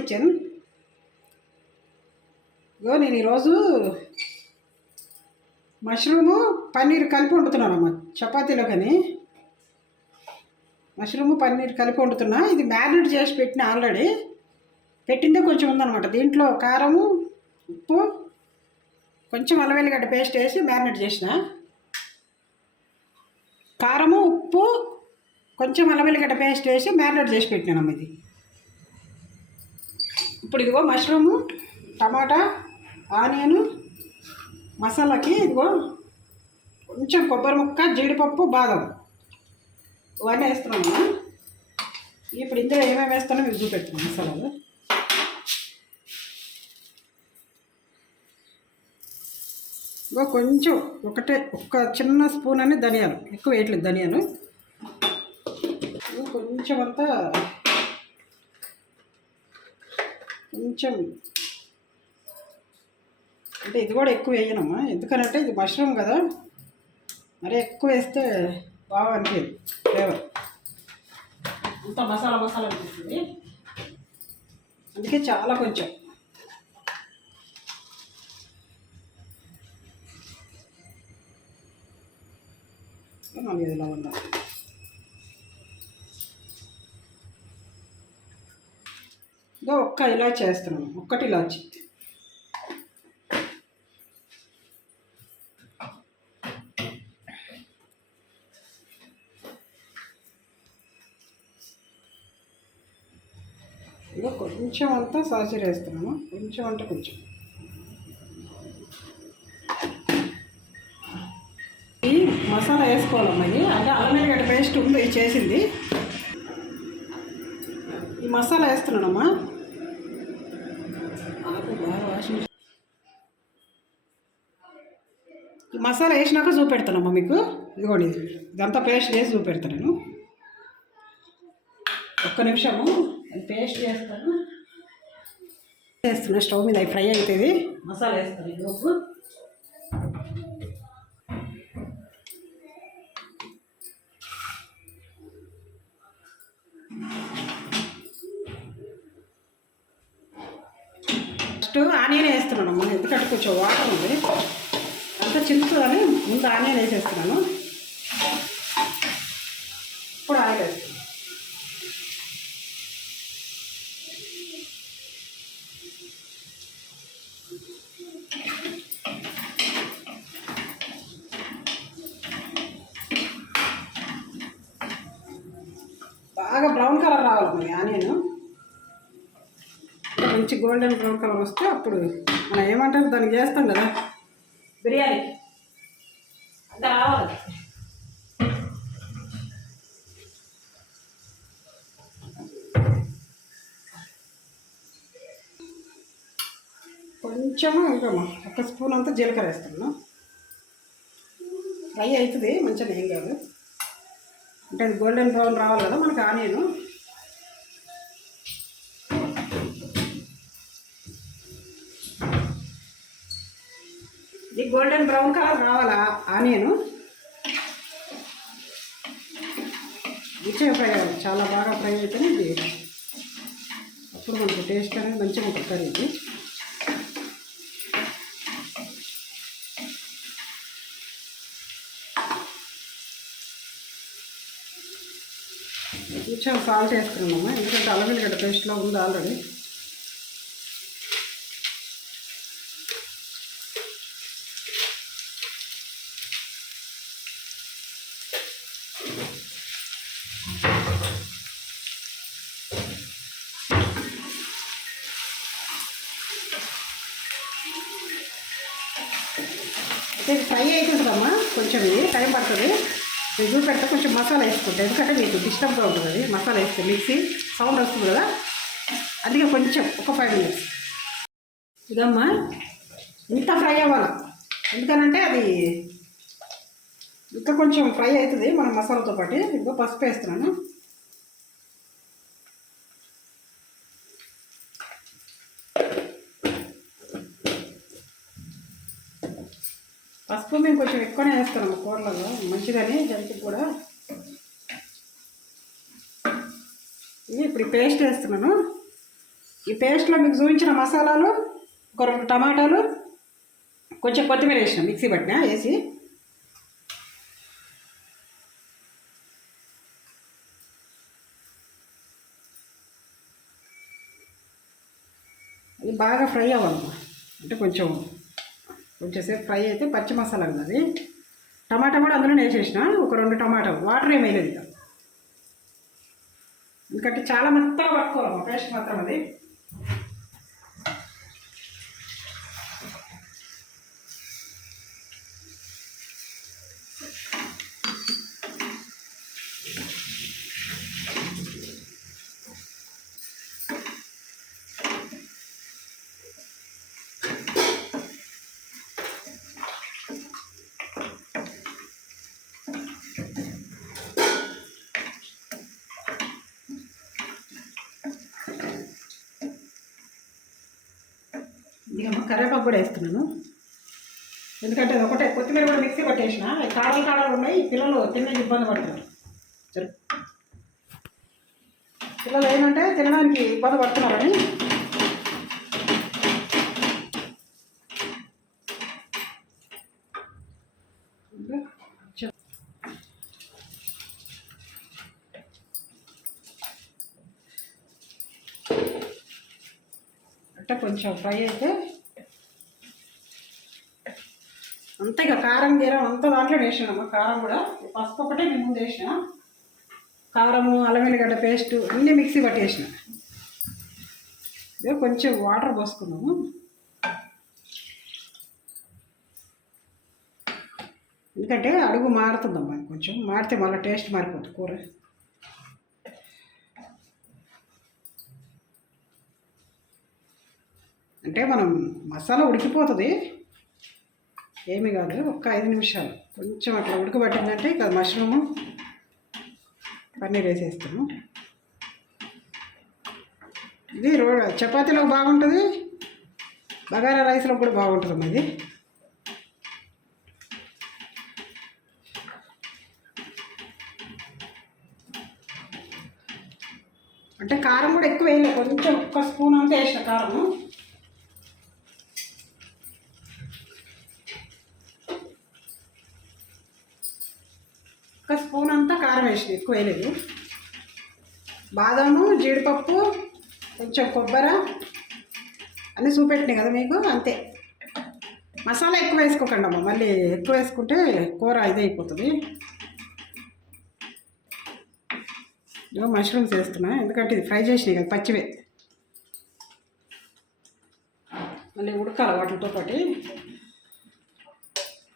Kitchen. ఇగో నేను ఈరోజు mushroom paneer కలిపి వండుతున్నానమ్మా చపాతీలో. కానీ మష్రూము పన్నీర్ కలిపి వండుతున్నా. ఇది మ్యారినేట్ చేసి పెట్టిన, ఆల్రెడీ పెట్టిందే కొంచెం ఉందన్నమాట. దీంట్లో కారము, ఉప్పు, కొంచెం అల్లం వెల్లిగడ్డ పేస్ట్ వేసి మ్యారినేట్ చేసిన. కారము, ఉప్పు, కొంచెం అల్లం వెల్లిగడ్డ పేస్ట్ వేసి మ్యారినేట్ చేసి పెట్టినానమ్మ ఇది. ఇప్పుడు ఇదిగో మష్రూము, టమాటా, ఆనియను, మసాలాకి ఇదిగో కొంచెం కొబ్బరి ముక్క, జీడిపప్పు, బాదం ఇవన్నీ వేస్తున్నాము. ఇప్పుడు ఇందులో ఏమేమి వేస్తానో మీకు చూపెడుతున్నాను మసాలాలు. ఇగో కొంచెం ఒక్క చిన్న స్పూన్ అని ధనియాలు, ఎక్కువ వేయట్లేదు ధనియాలు. కొంచెం అంతా కొంచెం అంటే ఇది కూడా ఎక్కువ వేయనమ్మా, ఎందుకనంటే ఇది మష్రూమ్ కదా, మరీ ఎక్కువ వేస్తే బాగా అనిపించదు ఫ్లేవర్, అంత మసాలా అనిపిస్తుంది. అందుకే చాలా కొంచెం. ఇదిలా ఉందా. ఇదో ఒక్క ఇలాచి వేస్తున్నాను, ఒక్కటి ఇలాచి. ఇదో కొంచెం అంతా సాజీర వేస్తున్నాను, కొంచెం అంటే కొంచెం. ఈ మసాలా వేసుకోవాలమ్మా. ఇది అంటే అల్లం వెల్లిగడ్డ పేస్ట్ ఉంది చేసింది. ఈ మసాలా వేస్తున్నానమ్మా. ఈ మసాలా వేసినాక చూపెడతానమ్మా మీకు. ఇదిగోండి, ఇదంతా పేస్ట్ చేసి చూపెడతాను నేను. ఒక్క నిమిషము పేస్ట్ చేస్తాను. వేస్తున్నా స్టవ్ మీద, అవి ఫ్రై అవుతుంది. మసాలా వేస్తాను ఈలోపు. ఫస్ట్ ఆనియన్ వేస్తున్నాను, ఎందుకంటే కొంచెం వాటర్ ఉంది, అంతా చిందుతుందని ముందు ఆనియన్ వేసేస్తున్నాను. ఇప్పుడు ఆయిల్ వేస్తున్నాను. బాగా బ్రౌన్ కలర్ రావాలి మరి ఆనియన్, మంచి గోల్డెన్ బ్రౌన్ కలర్ వస్తే అప్పుడు మనం ఏమంటారు దానికి చేస్తాం కదా బిర్యానీ, అంత రావాలి. కొంచెము ఇంకమ్మా ఒక స్పూన్ అంతా జీలకర్ర వేస్తాను. ఫ్రై అవుతుంది మంచిగా, ఏం కాదు. అంటే అది గోల్డెన్ బ్రౌన్ రావాలి కదా మనకు ఆనియన్. ఇది గోల్డెన్ బ్రౌన్ కలర్ రావాలా ఆనియన్. మంచిగా ఫ్రై అవ్వాలి, చాలా బాగా ఫ్రై అయితేనే ఇది అప్పుడు మనకు టేస్ట్ అనేది మంచిగా ఉంటుంది కర్రీకి. కొంచెం సాల్ట్ వేసుకున్నాము, ఎందుకంటే అల్లం వెల్లిగడ్డ పేస్ట్లో ఉంది ఆల్రెడీ. అయితే ఇది ఫ్రై అవుతుందమ్మా, కొంచెం ఇది టైం పడుతుంది. ఇది పెడితే కొంచెం మసాలా వేసుకుంటాం, ఎందుకంటే మీకు డిస్టర్బ్గా ఉంటుంది అది మసాలా వేస్తే, మిక్సీ సౌండ్ వస్తుంది కదా, అందుకే కొంచెం ఒక 5 minutes. ఇదమ్మా ఇంత ఫ్రై అవ్వాలి, ఎందుకనంటే అది ఇంకా కొంచెం ఫ్రై అవుతుంది మనం మసాలాతో పాటు. ఇంకో పసుపు వేస్తున్నాను. పసుపు మేము కొంచెం ఎక్కువనే వేస్తున్నాము కూరలలో, మంచిదని జంతికి కూడా. ఇది ఇప్పుడు పేస్ట్ వేస్తున్నాను. ఈ పేస్ట్లో మీకు చూపించిన మసాలాలు, ఒక 2 టమాటాలు, కొంచెం కొత్తిమీర వేసిన మిక్సీ పట్టిన వేసి అది బాగా ఫ్రై అవ్వాలమ్మా. అంటే కొంచెంసేపు ఫ్రై అయితే పచ్చి మసాలా ఉన్నది. టమాటా కూడా అందులోనే వేసేసిన, ఒక 2 టమాటాలు, వాటర్ ఏమి వేయలేదు ఇక. ఎందుకంటే చాలా మెత్తగా పట్టుకోవాలమ్మా పేస్ట్ మాత్రం అది. ఇక కరివేపాకు కూడా వేస్తున్నాను, ఎందుకంటే అది ఒకటే. కొత్తిమీర కూడా మిక్సీ పట్టేసిన, కాడలు ఉన్నాయి, పిల్లలు తినడానికి ఇబ్బంది పడుతున్నారు. సరే, పిల్లలు ఏంటంటే తినడానికి ఇబ్బంది పడుతున్నారని అంటే కొంచెం ఫ్రై అయితే అంతే. ఇక కారం గీరం అంతా దాంట్లో వేసినాము. కారం కూడా పసుపు ఒకటే నేను ముందు వేసిన, కారము, అల్లం వెల్లిగడ్డ పేస్టు అన్నీ మిక్సీ పట్టేసిన. ఇదే కొంచెం వాటర్ పోసుకున్నాము, ఎందుకంటే అడుగు మారుతుందమ్మా. కొంచెం మారితే మళ్ళీ టేస్ట్ మారిపోతుంది కూర. అంటే మనం మసాలా ఉడికిపోతుంది, ఏమీ కాదు. ఒక్క 5 నిమిషాలు కొంచెం అట్లా ఉడకబట్టిందంటే ఇక మష్రూము, పన్నీర్ వేసేస్తాము. ఇది చపాతీలో బాగుంటుంది, బగారా రైస్లో కూడా బాగుంటుంది ఇది. అంటే కారం కూడా ఎక్కువ వేయలేదు, కొంచెం 1 స్పూన్ అంతా వేసిన కారము. స్పూన్ అంతా కారం వేసిన, ఎక్కువ వేయలేదు. బాదాము, జీడిపప్పు, కొంచెం కొబ్బరి అన్నీ చూపెట్టినాయి కదా మీకు, అంతే. మసాలా ఎక్కువ వేసుకోకండి అమ్మ, మళ్ళీ ఎక్కువ వేసుకుంటే కూర ఇదైపోతుంది. ఇదిగో మష్రూమ్స్ వేస్తున్నా, ఎందుకంటే ఇది ఫ్రై చేసినాయి కదా పచ్చివే, మళ్ళీ ఉడకాలి వాటితో పాటు.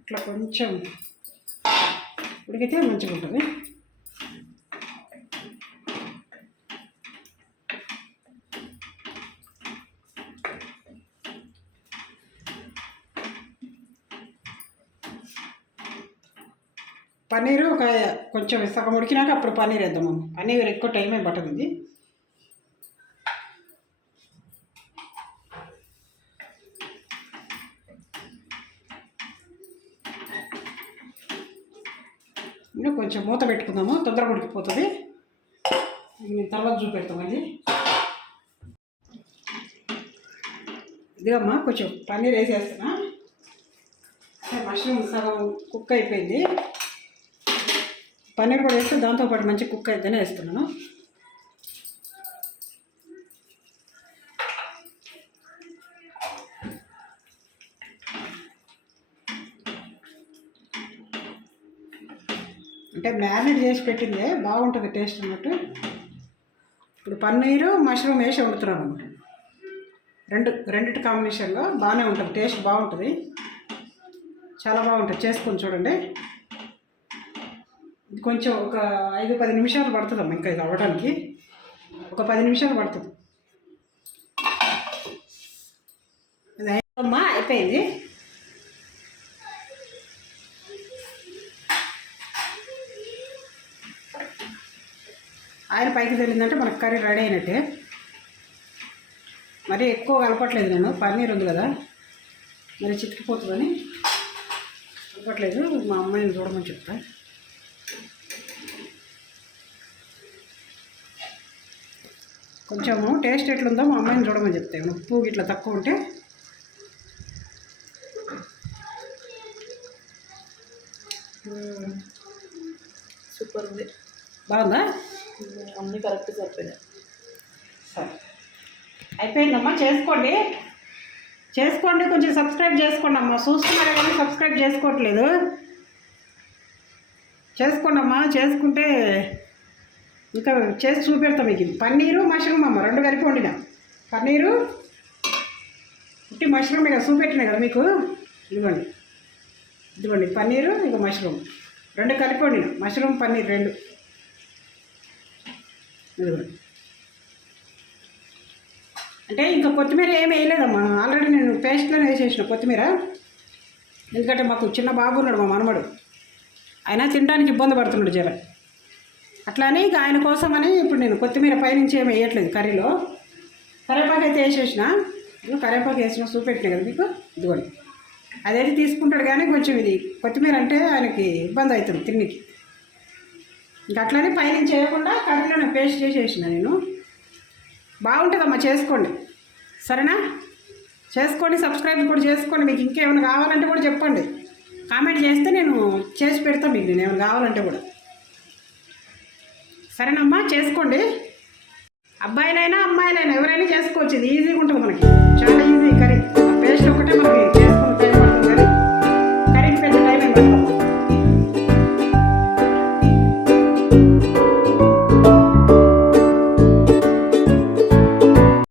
అట్లా కొంచెం ఉడికితే మంచిగా ఉంటుంది. పన్నీరు కొంచెం సగం ఉడికినాక అప్పుడు పన్నీర్ వేద్దాము. పన్నీర్ ఎక్కువ టైం ఏం పట్టదు. ఇంకా కొంచెం మూత పెట్టుకుందాము, తొందరగా ఉడికిపోతుంది. నేను తర్వాత చూపెడతాం అది. ఇదిగమ్మా కొంచెం పన్నీర్ వేసేస్తున్నా. మష్రూమ్ సగం కుక్ అయిపోయింది, పన్నీర్ కూడా వేస్తే దాంతోపాటు మంచి కుక్ అయితేనే వేస్తున్నాను. అంటే మ్యారినేట్ చేసి పెట్టిందే బాగుంటుంది టేస్ట్ అన్నట్టు. ఇప్పుడు పన్నీరు, మష్రూమ్ వేసి వండుతున్నాను అన్నమాట. రెండిటి కాంబినేషన్లో బాగానే ఉంటుంది, టేస్ట్ బాగుంటుంది, చాలా బాగుంటుంది. చేసుకొని చూడండి. ఇది కొంచెం ఒక 5-10 నిమిషాలు పడుతుందమ్మా, ఇంకా ఇది అవ్వడానికి ఒక 10 నిమిషాలు పడుతుంది. ఇది అమ్మా అయిపోయింది. ఆయిల్ పైకి తెలిందంటే మనకు కర్రీ రెడీ అయినట్టే. మరీ ఎక్కువ కలపట్లేదు నేను, పన్నీర్ ఉంది కదా మరి చితికిపోతుందని కలపట్లేదు. మా అమ్మాయిని చూడమని చెప్తా. కొంచెము టేస్ట్ ఎట్లుందో మా అమ్మాయిని చూడమని చెప్తాను. ఉప్పు ఇట్లా తక్కువ ఉంటే సూపర్ ఉంది. బాగుందా? అన్నీ కరెక్ట్ సరిపోయినాయి. సరే అయిపోయిందమ్మా. చేసుకోండి కొంచెం సబ్స్క్రైబ్ చేసుకోండి అమ్మా. చూస్తున్నారే కానీ సబ్స్క్రైబ్ చేసుకోవట్లేదు. చేసుకోండి అమ్మా. చేసుకుంటే ఇంకా చేసి చూపెడతాం మీకు. పన్నీరు మష్రూమ్ అమ్మ 2 కలిపి వండినా. పన్నీరు ఉట్టి మష్రూమ్ ఇక చూపెట్టినాయి కదా మీకు. ఇదిగోండి పన్నీరు ఇంకా మష్రూమ్ 2 కలిపి వండినా. మష్రూమ్ పన్నీర్ 2. ఇదిగోండి. అంటే ఇంకా కొత్తిమీర ఏమి వేయలేదమ్మా. ఆల్రెడీ నేను పేస్ట్లోనే వేసేసిన కొత్తిమీర. ఎందుకంటే మాకు చిన్న బాబు ఉన్నాడు, మా మనమడు. అయినా తినడానికి ఇబ్బంది పడుతున్నాడు జర. అట్లానే ఇక ఆయన కోసమని ఇప్పుడు నేను కొత్తిమీర పైనుంచి ఏమి వేయట్లేదు కర్రీలో. కరివేపాకు అయితే వేసేసిన. కరివేపాకు వేసిన చూపెట్టినా కదా మీకు. ఇదిగోండి అదైతే తీసుకుంటాడు కానీ కొంచెం ఇది కొత్తిమీర అంటే ఆయనకి ఇబ్బంది అవుతుంది తిన్నికి. ఇంకా అట్లనే పైనుంచి వేయకుండా కర్రీలో నేను పేస్ట్ చేసేసిన నేను. బాగుంటుందమ్మా. చేసుకోండి సరేనా? చేసుకోండి. సబ్స్క్రైబ్ కూడా చేసుకోండి. మీకు ఇంకేమైనా కావాలంటే కూడా చెప్పండి. కామెంట్ చేస్తే నేను చేసి పెడతాను మీకు. నేను ఏమైనా కావాలంటే కూడా. సరేనమ్మా చేసుకోండి. అబ్బాయిలైనా అమ్మాయిలైనా ఎవరైనా చేసుకోవచ్చు. ఇది ఈజీగా ఉంటుంది మనకి, చాలా ఈజీ.